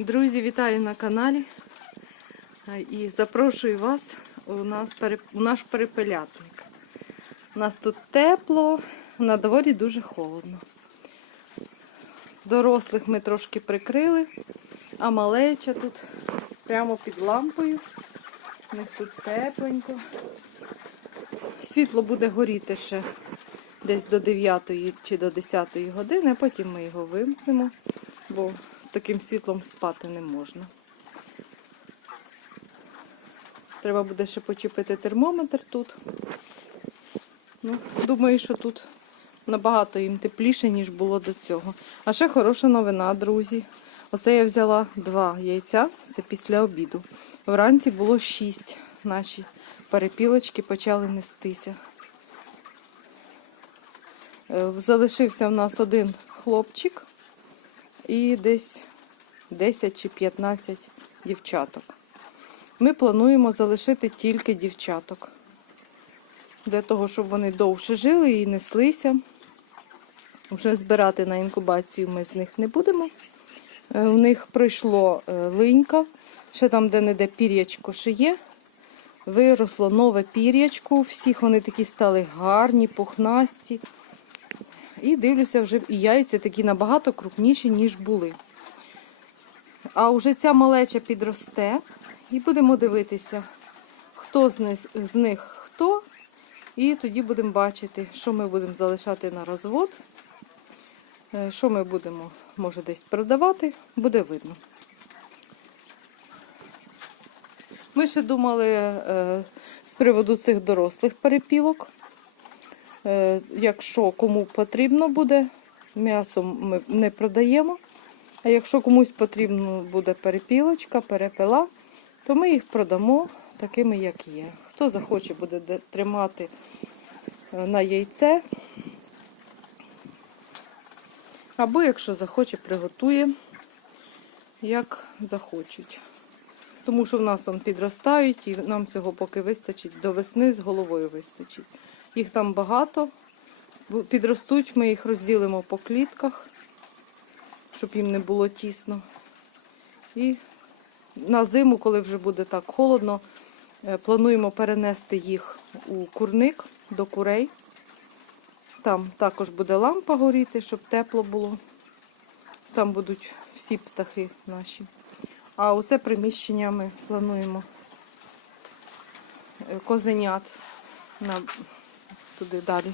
Друзі, вітаю на каналі і запрошую вас у, нас, у наш перепелятник. У нас тут тепло, на дворі дуже холодно. Дорослих ми трошки прикрили, а малеча тут прямо під лампою. У них тут тепленько. Світло буде горіти ще десь до 9 чи до 10 години, потім ми його вимкнемо, бо таким світлом спати не можна. Треба буде ще почепити термометр тут. Ну, думаю, що тут набагато їм тепліше, ніж було до цього. А ще хороша новина, друзі. Оце я взяла два яйця, це після обіду. Вранці було шість. Наші перепілочки почали нестися. Е, Залишився в нас один хлопчик і десь 10 чи 15 дівчаток. Ми плануємо залишити тільки дівчаток. Для того, щоб вони довше жили і неслися. Вже збирати на інкубацію ми з них не будемо. Е, У них пройшло е, линька, ще там, де не де пір'ячко ще є. Виросло нове пір'ячко. Всіх вони такі стали гарні, пухнасті. І дивлюся, вже і яйця такі набагато крупніші, ніж були. А вже ця малеча підросте, і будемо дивитися, хто з них, хто. І тоді будемо бачити, що ми будемо залишати на розвод, е, що ми будемо, може, десь продавати, буде видно. Ми ще думали е, з приводу цих дорослих перепілок. Е, Якщо кому потрібно буде, м'ясо ми не продаємо. А якщо комусь потрібно буде перепілочка, перепила, то ми їх продамо такими, як є. Хто захоче буде тримати е, на яйце, або якщо захоче, приготує, як захочуть. Тому що в нас он підростають і нам цього поки вистачить до весни з головою вистачить. Їх там багато. Підростуть, ми їх розділимо по клітках, щоб їм не було тісно. І на зиму, коли вже буде так холодно, е, плануємо перенести їх у курник до курей. Там також буде лампа горіти, щоб тепло було. Там будуть всі птахи наші. А оце приміщення ми плануємо е, козенят на, туди далі,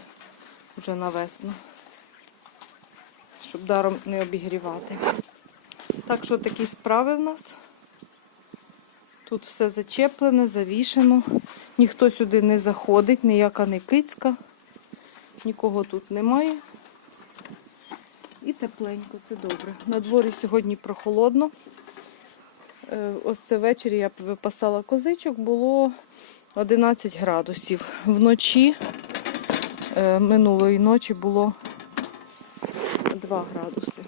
вже на весну, щоб даром не обігрівати. Так що такі справи в нас. Тут все зачеплене, завішено. Ніхто сюди не заходить, ніяка не кицька. Нікого тут немає. І тепленько, це добре. На дворі сьогодні прохолодно. Е, Ось це ввечері я випасала козичок, було 11 градусів. Вночі е, минулої ночі було 2 градуси.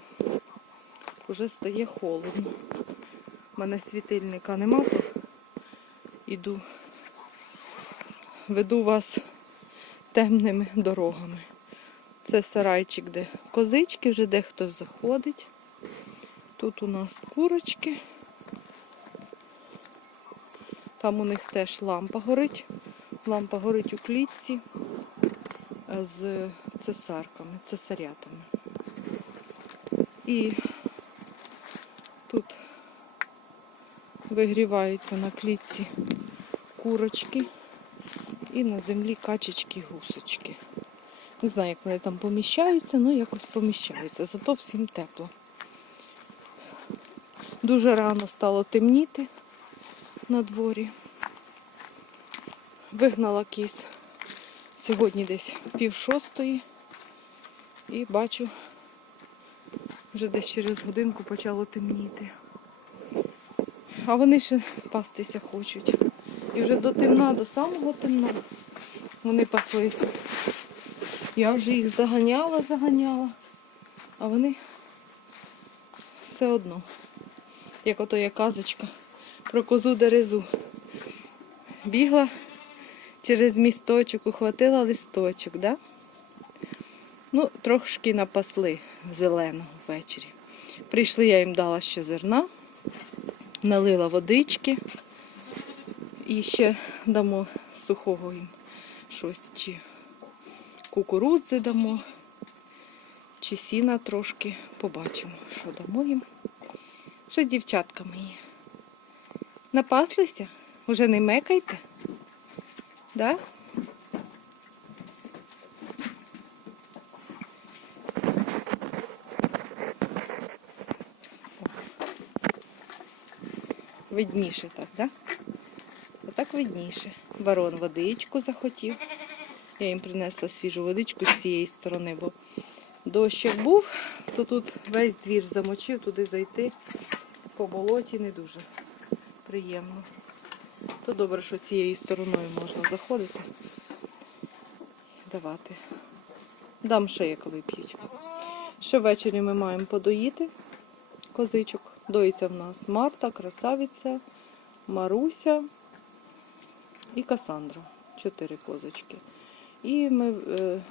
Уже стає холодно. У мене світильника нема, іду, веду вас темними дорогами. Це сарайчик, де козички, вже дехто заходить. Тут у нас курочки. Там у них теж лампа горить. Лампа горить у клітці е, з цесарками, цесарятами. І тут вигріваються на клітці курочки і на землі качечки, гусочки. Не знаю, як вони там поміщаються, але якось поміщаються. Зато всім тепло. Дуже рано стало темніти на дворі. Вигнала кіс сьогодні десь пів шостої. І бачу, вже десь через годинку почало темніти. А вони ще пастися хочуть. І вже до темна, до самого темна вони паслися. Я вже їх заганяла, заганяла, а вони все одно. Як ото є казочка про козу дерезу. Бігла через місточок, ухватила листочок, да? Ну, трошки напасли зеленого ввечері. Прийшли, я їм дала ще зерна. налила водички. І ще дамо сухого їм щось, чи кукурудзи дамо, чи сіна трошки. Побачимо, що дамо їм. Що дівчатка мої? Напаслися? Уже не мекайте? Да? Видніше так, да? Отак видніше. Барон водичку захотів. Я їм принесла свіжу водичку з цієї сторони, бо дощ як був, то тут весь двір замочив, туди зайти по болоті не дуже приємно. То добре, що цією стороною можна заходити давати. Дам ще як вип'ють. Ще ввечері ми маємо подоїти козичок. Доїться в нас Марта, красавиця, Маруся і Касандра. Чотири козочки. І ми е,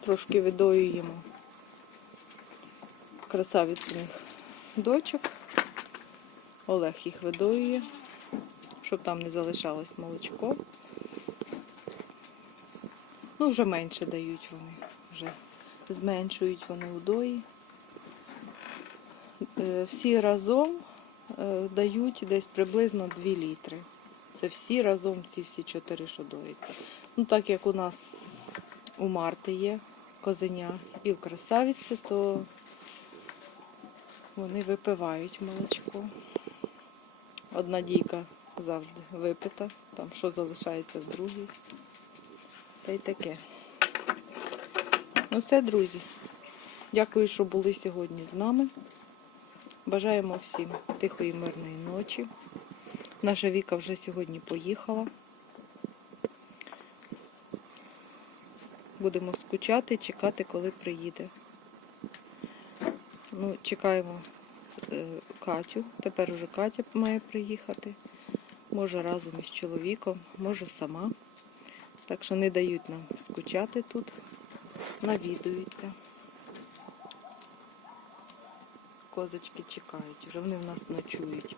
трошки видоюємо красавицяних дочок. Олег їх видоює, щоб там не залишалось молочко. Ну, вже менше дають вони, вже зменшують вони удої. Е, Всі разом е, дають десь приблизно 2 літри. Це всі разом, ці всі чотири, що доїться. Ну, так як у нас у Марти є козеня і в красавиці, то вони випивають молочко. Одна дійка завжди випита, там що залишається в другій. Та й таке. Ну все, друзі. Дякую, що були сьогодні з нами. Бажаємо всім тихої мирної ночі. Наша Віка вже сьогодні поїхала. Будемо скучати, чекати, коли приїде. Ну, чекаємо е, Катю. Тепер уже Катя має приїхати. Може разом із чоловіком, може сама. Так що не дають нам скучати тут, навідуються. Козочки чекають, вже вони в нас ночують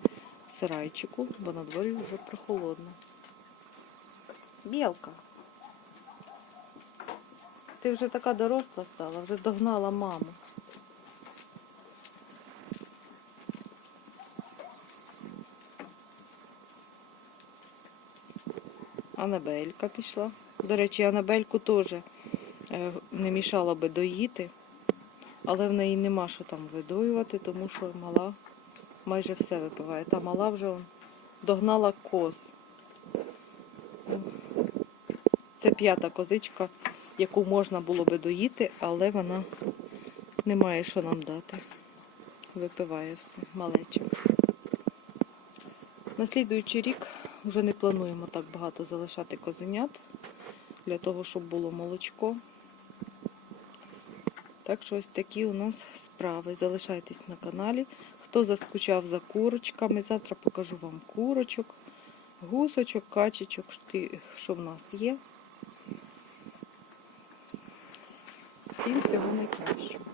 в сарайчику, бо на дворі вже прохолодно. Білка. Ти вже така доросла стала, вже догнала маму. Анабелька пішла. До речі, Анабельку теж е, не мішало би доїти, але в неї нема що там видоювати, тому що мала майже все випиває. Та мала вже догнала коз. Це п'ята козичка, яку можна було би доїти, але вона не має що нам дати. Випиває все, малеча. На слідуючий рік вже не плануємо так багато залишати козенят для того, щоб було молочко. Так що ось такі у нас справи. Залишайтесь на каналі. Хто заскучав за курочками, завтра покажу вам курочок, гусочок, качечок, що в нас є. Всім всього найкращого.